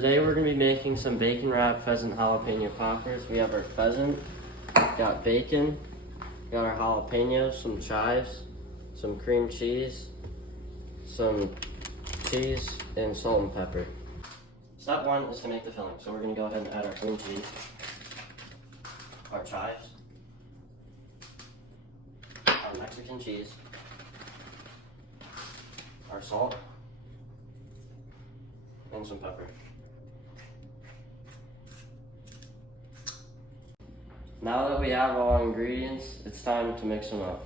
Today we're going to be making some bacon wrapped pheasant jalapeno poppers. We have our pheasant, got bacon, got our jalapenos, some chives, some cream cheese, some cheese, and salt and pepper. Step one is to make the filling. So we're going to go ahead and add our cream cheese, our chives, our Mexican cheese, our salt, and some pepper. Now that we have all our ingredients, it's time to mix them up.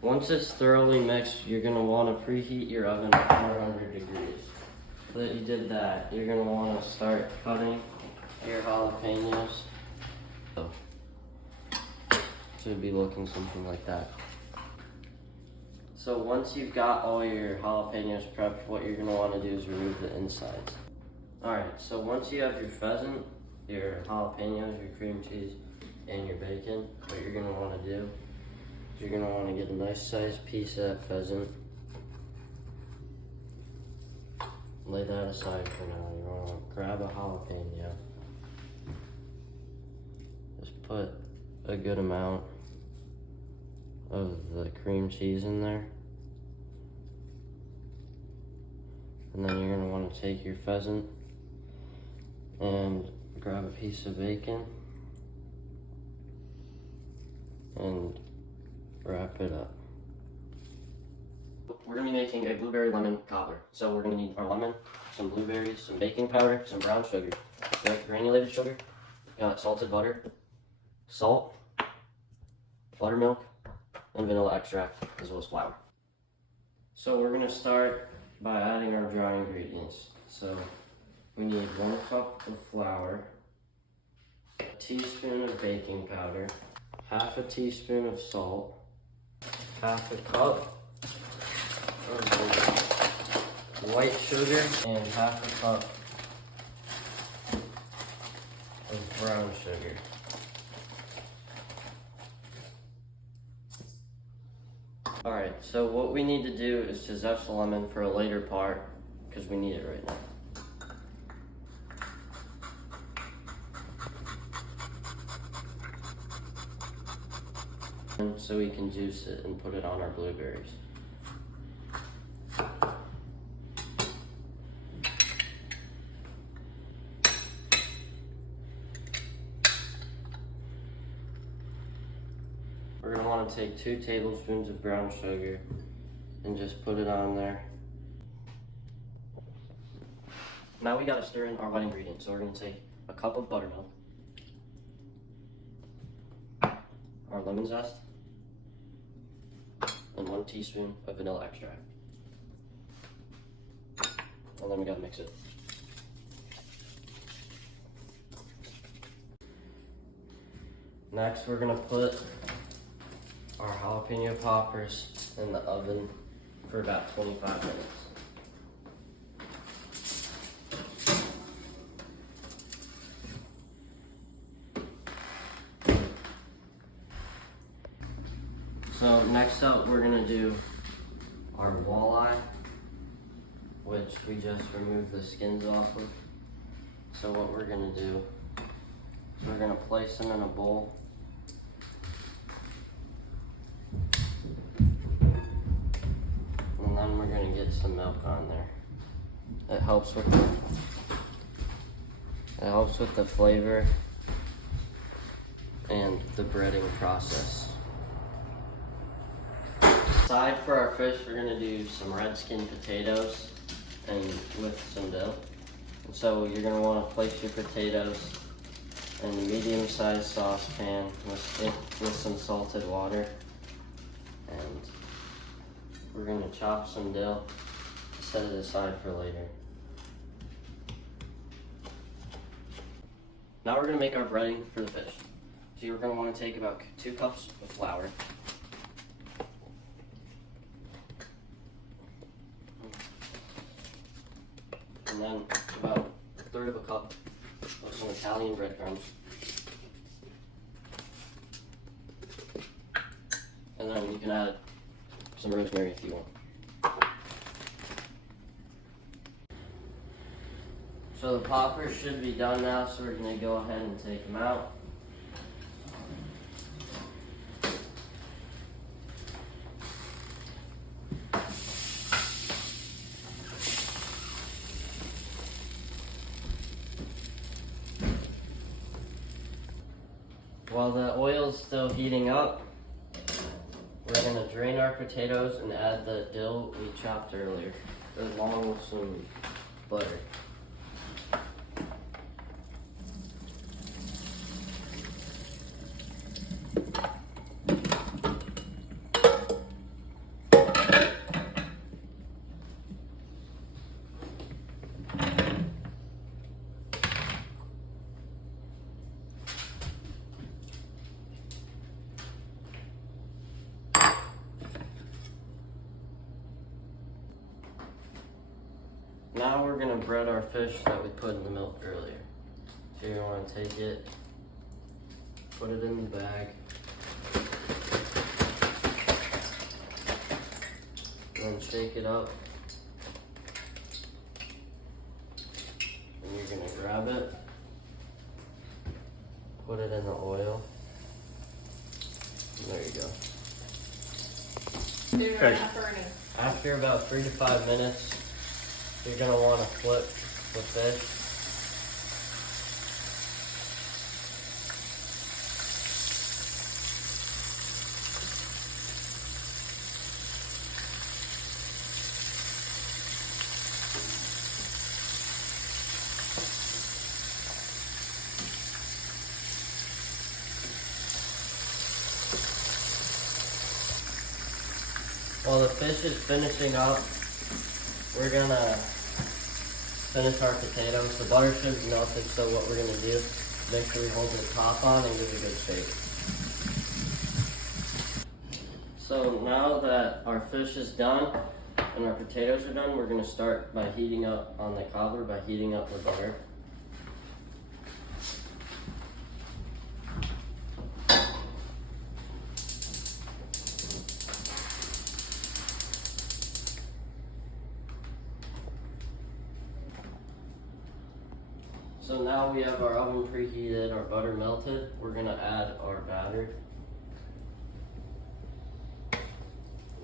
Once it's thoroughly mixed, you're going to want to preheat your oven at 400 degrees. So that you did that, you're going to want to start cutting your jalapenos. So it should be looking something like that. So once you've got all your jalapenos prepped, what you're going to want to do is remove the insides. Alright, so once you have your pheasant, your jalapenos, your cream cheese, and your bacon, what you're going to want to do is you're going to want to get a nice sized piece of that pheasant. Lay that aside for now. You want to grab a jalapeno. Just put a good amount of the cream cheese in there. And then you're going to want to take your pheasant and grab a piece of bacon and wrap it up. We're going to be making a blueberry lemon cobbler. So we're going to need our lemon, some blueberries, some baking powder, some brown sugar, granulated sugar, salted butter, salt, buttermilk, and vanilla extract, as well as flour. So we're going to start by adding our dry ingredients. So we need 1 cup of flour, a teaspoon of baking powder, half a teaspoon of salt, half a cup of white sugar, and half a cup of brown sugar. Alright, so what we need to do is to zest the lemon for a later part, because we need it right now. So we can juice it and put it on our blueberries. We're going to want to take 2 tablespoons of brown sugar and just put it on there. Now we got to stir in our wet ingredients. So we're going to take a cup of buttermilk, our lemon zest, and 1 teaspoon of vanilla extract. And then we gotta mix it. Next, we're gonna put our jalapeno poppers in the oven for about 25 minutes. So next up, we're gonna do our walleye, which we just removed the skins off of. So what we're gonna do is we're gonna place them in a bowl. And then we're gonna get some milk on there. It helps with the flavor and the breading process. Side for our fish, we're gonna do some red skin potatoes and with some dill. And so you're gonna want to place your potatoes in a medium-sized saucepan with some salted water, and we're gonna chop some dill, set it aside for later. Now we're gonna make our breading for the fish. So you're gonna want to take about 2 cups of flour. And then about 1/3 of a cup of some Italian breadcrumbs. And then you can add some rosemary if you want. So the poppers should be done now, so we're gonna go ahead and take them out. While the oil's still heating up, we're gonna drain our potatoes and add the dill we chopped earlier, along with some butter. Now we're gonna bread our fish that we put in the milk earlier. So you're gonna take it, put it in the bag, then shake it up, and you're gonna grab it, put it in the oil, and there you go. They're not burning. After about 3 to 5 minutes, you're gonna want to flip the fish. While the fish is finishing up, we're gonna finish our potatoes. The butter should be melted, so what we're gonna do, make sure we hold the top on and give it a good shake. So now that our fish is done and our potatoes are done, we're gonna start by heating up on the cobbler, by heating up the butter. So now we have our oven preheated, our butter melted. We're gonna add our batter.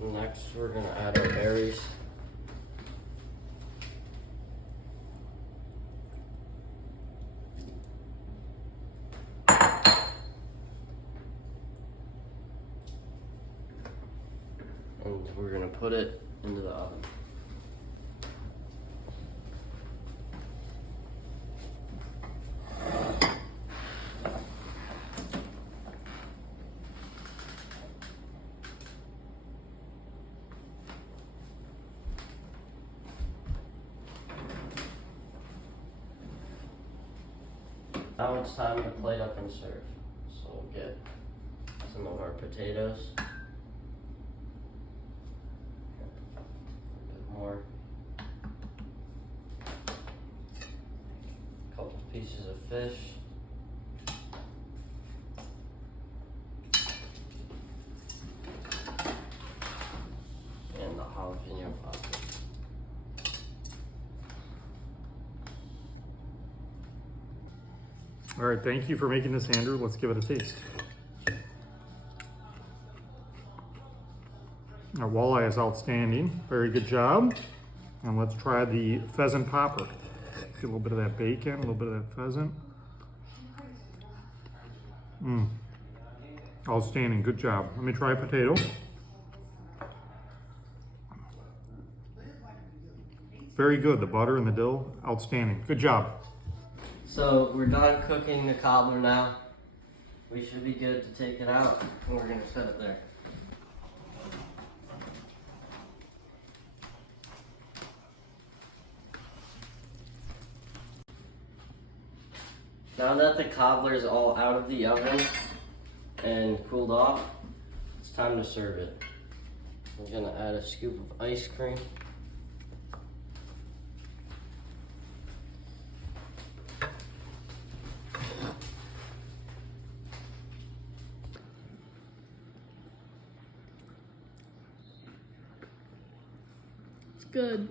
Next, we're gonna add our berries. And we're gonna put it into the oven. Now it's time to plate up and serve. So we'll get some of our potatoes. A bit more. A couple pieces of fish. And the jalapeno poppers. All right, thank you for making this, Andrew. Let's give it a taste. Our walleye is outstanding. Very good job. And let's try the pheasant popper. Get a little bit of that bacon, a little bit of that pheasant. Outstanding, good job. Let me try potato. Very good, the butter and the dill, outstanding. Good job. So we're done cooking the cobbler now. We should be good to take it out, and we're gonna set it there. Now that the cobbler is all out of the oven and cooled off, it's time to serve it. I'm gonna add a scoop of ice cream. Good.